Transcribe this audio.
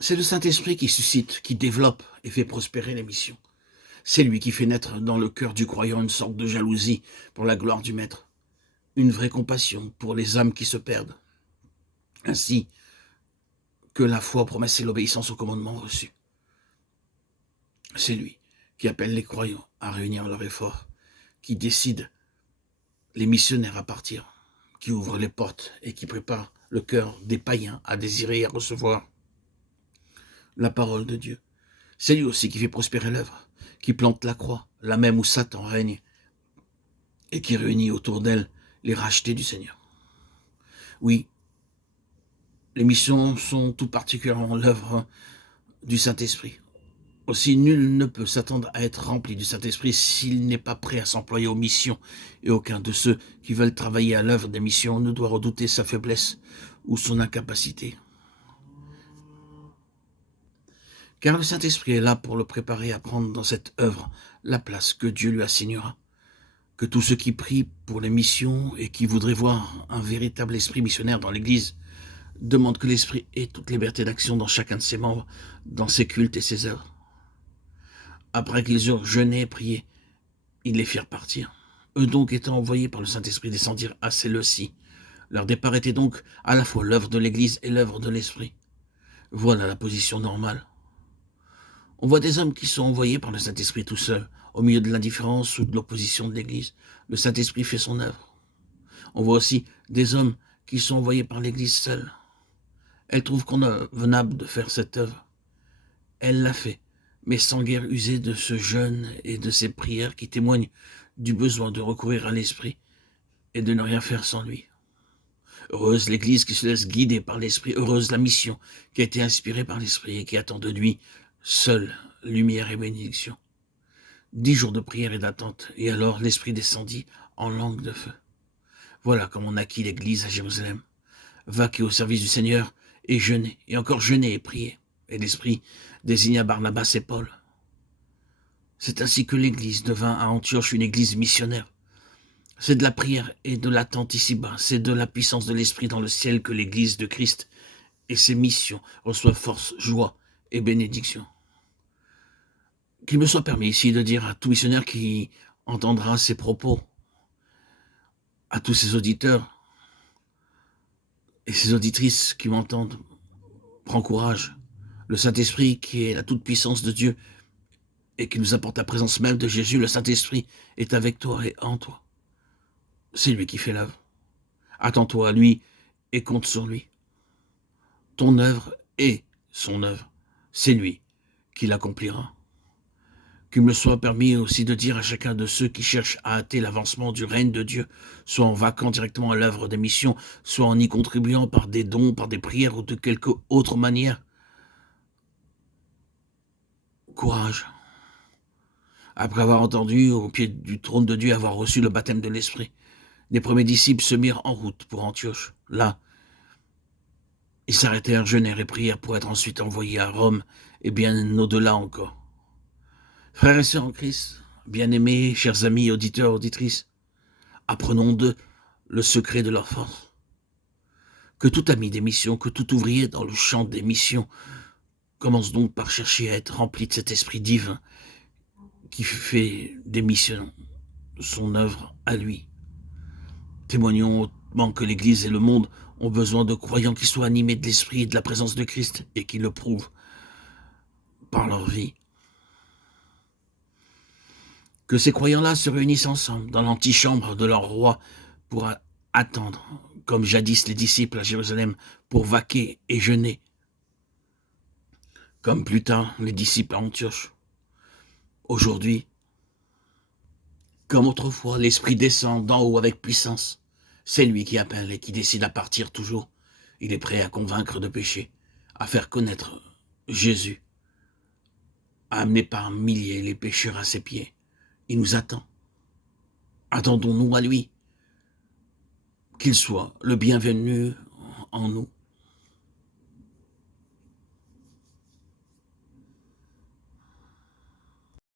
C'est le Saint-Esprit qui suscite, qui développe et fait prospérer les missions. C'est lui qui fait naître dans le cœur du croyant une sorte de jalousie pour la gloire du Maître, une vraie compassion pour les âmes qui se perdent, ainsi que la foi aux promesses et l'obéissance aux commandements reçus. C'est lui qui appelle les croyants à réunir leurs efforts, qui décide les missionnaires à partir, qui ouvre les portes et qui prépare le cœur des païens à désirer et à recevoir la parole de Dieu. C'est lui aussi qui fait prospérer l'œuvre, qui plante la croix, là même où Satan règne, et qui réunit autour d'elle les rachetés du Seigneur. Oui, les missions sont tout particulièrement l'œuvre du Saint-Esprit. Aussi, nul ne peut s'attendre à être rempli du Saint-Esprit s'il n'est pas prêt à s'employer aux missions, et aucun de ceux qui veulent travailler à l'œuvre des missions ne doit redouter sa faiblesse ou son incapacité. Car le Saint-Esprit est là pour le préparer à prendre dans cette œuvre la place que Dieu lui assignera. Que tous ceux qui prient pour les missions et qui voudraient voir un véritable esprit missionnaire dans l'Église demandent que l'Esprit ait toute liberté d'action dans chacun de ses membres, dans ses cultes et ses œuvres. Après qu'ils eurent jeûné et prié, ils les firent partir. Eux donc étant envoyés par le Saint-Esprit descendirent à Séleucie. Leur départ était donc à la fois l'œuvre de l'Église et l'œuvre de l'Esprit. Voilà la position normale. On voit des hommes qui sont envoyés par le Saint-Esprit tout seuls, au milieu de l'indifférence ou de l'opposition de l'Église. Le Saint-Esprit fait son œuvre. On voit aussi des hommes qui sont envoyés par l'Église seule. Elle trouve convenable de faire cette œuvre. Elle l'a fait, mais sans guère user de ce jeûne et de ces prières qui témoignent du besoin de recourir à l'Esprit et de ne rien faire sans lui. Heureuse l'Église qui se laisse guider par l'Esprit, heureuse la mission qui a été inspirée par l'Esprit et qui attend de lui seule lumière et bénédiction. 10 jours de prière et d'attente, et alors l'Esprit descendit en langue de feu. Voilà comment on acquit l'Église à Jérusalem. Vaquer au service du Seigneur et jeûner, et encore jeûner et prier. Et l'Esprit désigna Barnabas et Paul. C'est ainsi que l'Église devint à Antioche une Église missionnaire. C'est de la prière et de l'attente ici-bas, c'est de la puissance de l'Esprit dans le ciel que l'Église de Christ et ses missions reçoivent force, joie et bénédiction. Qu'il me soit permis ici de dire à tout missionnaire qui entendra ces propos, à tous ces auditeurs et ces auditrices qui m'entendent, prends courage. Le Saint-Esprit qui est la toute-puissance de Dieu et qui nous apporte la présence même de Jésus, le Saint-Esprit est avec toi et en toi. C'est lui qui fait l'œuvre. Attends-toi à lui et compte sur lui. Ton œuvre est son œuvre. C'est lui qui l'accomplira. Qu'il me soit permis aussi de dire à chacun de ceux qui cherchent à hâter l'avancement du règne de Dieu, soit en vaquant directement à l'œuvre des missions, soit en y contribuant par des dons, par des prières ou de quelque autre manière. Courage. Après avoir entendu au pied du trône de Dieu, avoir reçu le baptême de l'Esprit, les premiers disciples se mirent en route pour Antioche. Là, ils s'arrêtèrent, jeûnèrent et prièrent pour être ensuite envoyés à Rome et bien au-delà encore. Frères et sœurs en Christ, bien-aimés, chers amis, auditeurs, auditrices, apprenons d'eux le secret de leur force. Que tout ami des missions, que tout ouvrier dans le champ des missions commence donc par chercher à être rempli de cet esprit divin qui fait des missions son œuvre à lui. Témoignons hautement que l'Église et le monde ont besoin de croyants qui soient animés de l'Esprit et de la présence de Christ et qui le prouvent par leur vie. Que ces croyants-là se réunissent ensemble dans l'antichambre de leur roi pour attendre, comme jadis les disciples à Jérusalem, pour vaquer et jeûner, comme plus tard les disciples à Antioche. Aujourd'hui, comme autrefois, l'Esprit descend d'en haut avec puissance. C'est lui qui appelle et qui décide à partir toujours. Il est prêt à convaincre de péché, à faire connaître Jésus, à amener par milliers les pécheurs à ses pieds. Il nous attend. Attendons-nous à lui, qu'il soit le bienvenu en nous.